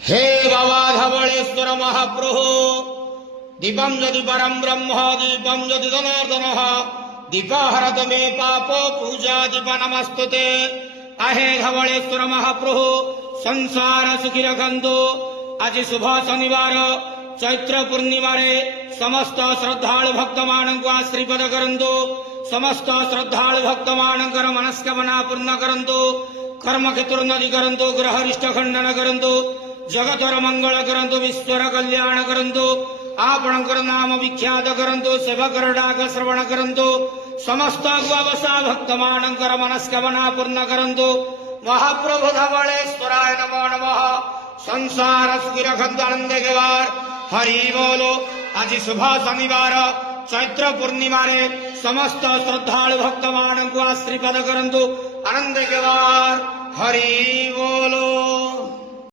हे बाबा धवळेश्वर महाप्रभो दीपं यदि परं ब्रह्म दीपं यदि जनार्दनः दीपहरत मे पाप पूजा दीप नमस्तुते। आहे धवळेश्वर महाप्रभु संसार सुखी रखंतु। आज शुभ शनिवार चैत्र पूर्णिमारे समस्त श्रद्धालु भक्त मानक आश्रीपद करंतु। समस्त श्रद्धालु भक्त मानकर मनस्कामना पूर्ण करंतु। कर्म चतुर्नदि करंतु। ग्रहरिष्ट खंडन करंतु। जगतर मंगल करंतु। विश्वर कल्याण करंतु। आपणकर नाम विख्यात करंतु। सेवकर डाक श्रवण करंतु। समस्त गुवसा भक्त मानकर मनस्कामना पूर्ण करंतु। महाप्रभु धवळेश्वराय नमो नमः। संसार सुखी रखंतु आनंद गेवार हरि बोलो। आज शुभ शनिवार चैत्र पूर्णिमारे समस्त श्रद्धालु भक्त मानक आश्रीपद करंतु आनंद गेवार हरि बोलो।